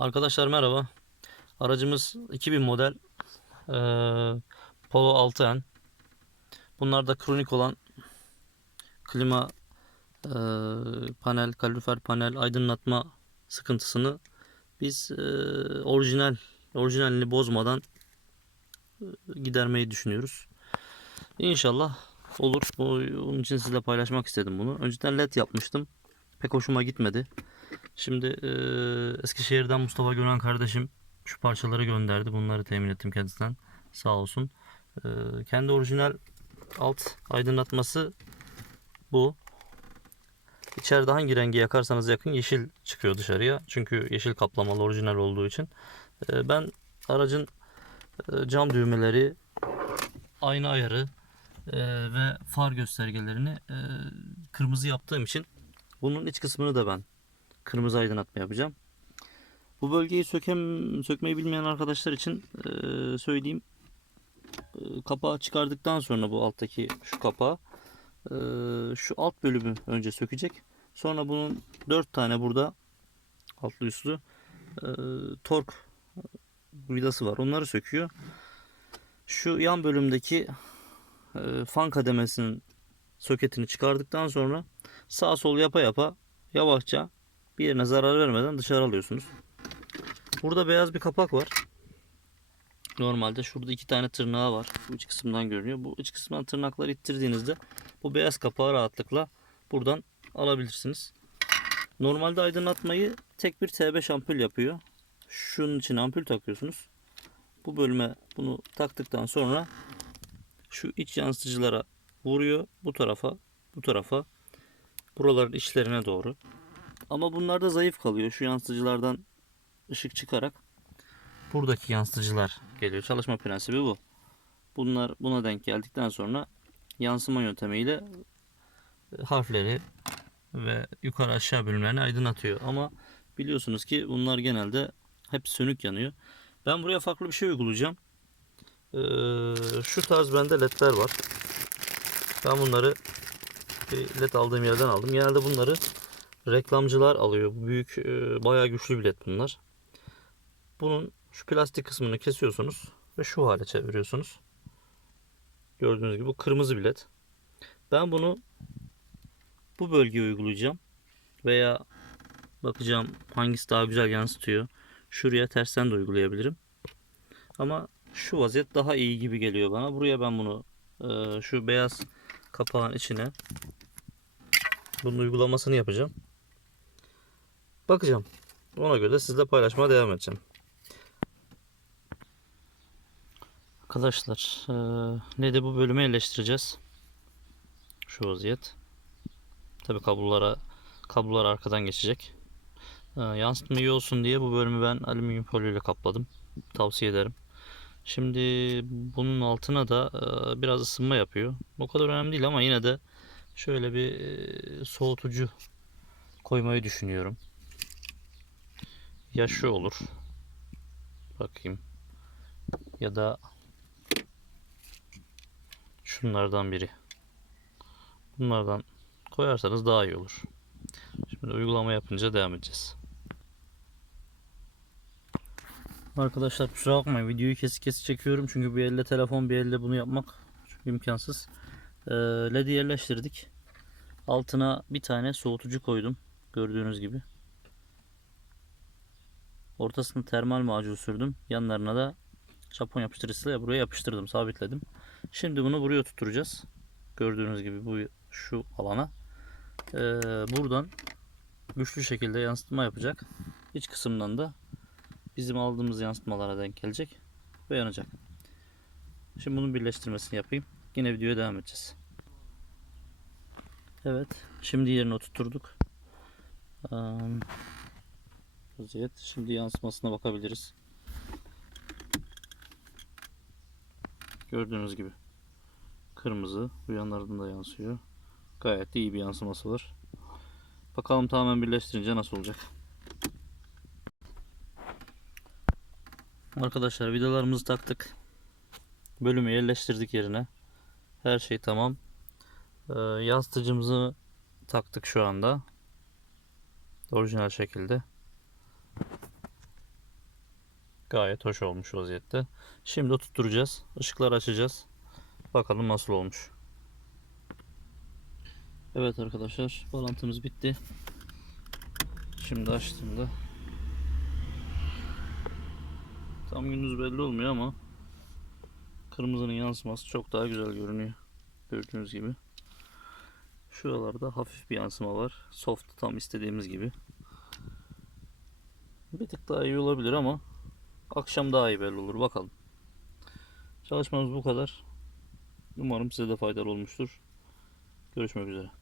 Arkadaşlar merhaba. Aracımız 2000 model eee, Polo 6N. Bunlar da kronik olan klima eee, panel, kalorifer panel, aydınlatma sıkıntısını biz eee, orijinal orijinalini bozmadan eee, gidermeyi düşünüyoruz. İnşallah olur. Bu, onun için sizle paylaşmak istedim bunu. Önceden led yapmıştım. Pek hoşuma gitmedi. Şimdi eee, Eskişehir'den Mustafa Gönen kardeşim şu parçaları gönderdi. Bunları temin ettim kendisinden. Sağ olsun. Eee, kendi orijinal alt aydınlatması bu. İçeride hangi rengi yakarsanız yakın yeşil çıkıyor dışarıya. Çünkü yeşil kaplamalı orijinal olduğu için. Eee, ben aracın eee, cam düğmeleri, ayna ayarı eee, ve far göstergelerini eee, kırmızı yaptığım için bunun iç kısmını da ben kırmızı aydınlatma yapacağım. Bu bölgeyi sökem sökmeyi bilmeyen arkadaşlar için eee, söyleyeyim. Eee, kapağı çıkardıktan sonra bu alttaki şu kapağı eee, şu alt bölümü önce sökecek. Sonra bunun 4 tane burada altlı üstlü eee, tork vidası var. Onları söküyor. Şu yan bölümdeki eee, fan kademesinin soketini çıkardıktan sonra sağ sol yapa yapa yavaşça bir yerine zarar vermeden dışarı alıyorsunuz. Burada beyaz bir kapak var. Normalde şurada iki tane tırnağı var. Bu iç kısımdan görünüyor. Bu iç kısımdan tırnakları ittirdiğinizde bu beyaz kapağı rahatlıkla buradan alabilirsiniz. Normalde aydınlatmayı tek bir T5 ampul yapıyor. Şunun için ampul takıyorsunuz. Bu bölüme bunu taktıktan sonra şu iç yansıtıcılara vuruyor. Bu tarafa, bu tarafa. Buraların içlerine doğru. Ama bunlar da zayıf kalıyor. Şu yansıtıcılardan ışık çıkarak buradaki yansıtıcılar geliyor. Çalışma prensibi bu. Bunlar buna denk geldikten sonra yansıma yöntemiyle e, harfleri ve yukarı aşağı bölümlerini aydınlatıyor. Ama biliyorsunuz ki bunlar genelde hep sönük yanıyor. Ben buraya farklı bir şey uygulayacağım. Ee, şu tarz bende ledler var. Ben bunları led aldığım yerden aldım. Genelde bunları reklamcılar alıyor. Büyük, e, bayağı güçlü bir led bunlar. Bunun şu plastik kısmını kesiyorsunuz ve şu hale çeviriyorsunuz. Gördüğünüz gibi bu kırmızı bir led. Ben bunu bu bölgeye uygulayacağım. Veya bakacağım hangisi daha güzel yansıtıyor. Şuraya tersten de uygulayabilirim. Ama şu vaziyet daha iyi gibi geliyor bana. Buraya ben bunu e, şu beyaz kapağın içine bunun uygulamasını yapacağım. Bakacağım. Ona göre de sizle paylaşmaya devam edeceğim. Arkadaşlar eee, ne de bu bölüme yerleştireceğiz. Şu vaziyet. Tabi kablolara kablolar arkadan geçecek. Eee, yansıtma iyi olsun diye bu bölümü ben alüminyum folyo kapladım. Tavsiye ederim. Şimdi bunun altına da eee, biraz ısınma yapıyor. O kadar önemli değil ama yine de şöyle bir soğutucu koymayı düşünüyorum. Ya şu olur. Bakayım. Ya da şunlardan biri. Bunlardan koyarsanız daha iyi olur. Şimdi uygulama yapınca devam edeceğiz. Arkadaşlar kusura bakmayın videoyu kesik kesik çekiyorum çünkü bir elle telefon bir elle bunu yapmak imkansız. Ee, LED'i yerleştirdik. Altına bir tane soğutucu koydum. Gördüğünüz gibi. Ortasına termal macun sürdüm. Yanlarına da Japon yapıştırıcısıyla buraya yapıştırdım, sabitledim. Şimdi bunu buraya tutturacağız. Gördüğünüz gibi bu şu alana. Ee, buradan güçlü şekilde yansıtma yapacak. İç kısımdan da bizim aldığımız yansıtmalara denk gelecek ve yanacak. Şimdi bunun birleştirmesini yapayım. Yine videoya devam edeceğiz. Evet. Şimdi yerine oturtturduk. Am, vaziyet. Şimdi yansımasına bakabiliriz. Gördüğünüz gibi kırmızı bu yanlardan da yansıyor. Gayet iyi bir yansıması var. Bakalım tamamen birleştirince nasıl olacak. Arkadaşlar vidalarımızı taktık. Bölümü yerleştirdik yerine. Her şey tamam. Ee, yansıtıcımızı taktık şu anda. Orijinal şekilde. Gayet hoş olmuş vaziyette. Şimdi tutturacağız. Işıkları açacağız. Bakalım nasıl olmuş. Evet arkadaşlar bağlantımız bitti. Şimdi açtığımda tam gündüz belli olmuyor ama kırmızının yansıması çok daha güzel görünüyor. Gördüğünüz gibi. Şuralarda hafif bir yansıma var. Soft tam istediğimiz gibi. Bir tık daha iyi olabilir ama akşam daha iyi belli olur. Bakalım. Çalışmamız bu kadar. Umarım size de faydalı olmuştur. Görüşmek üzere.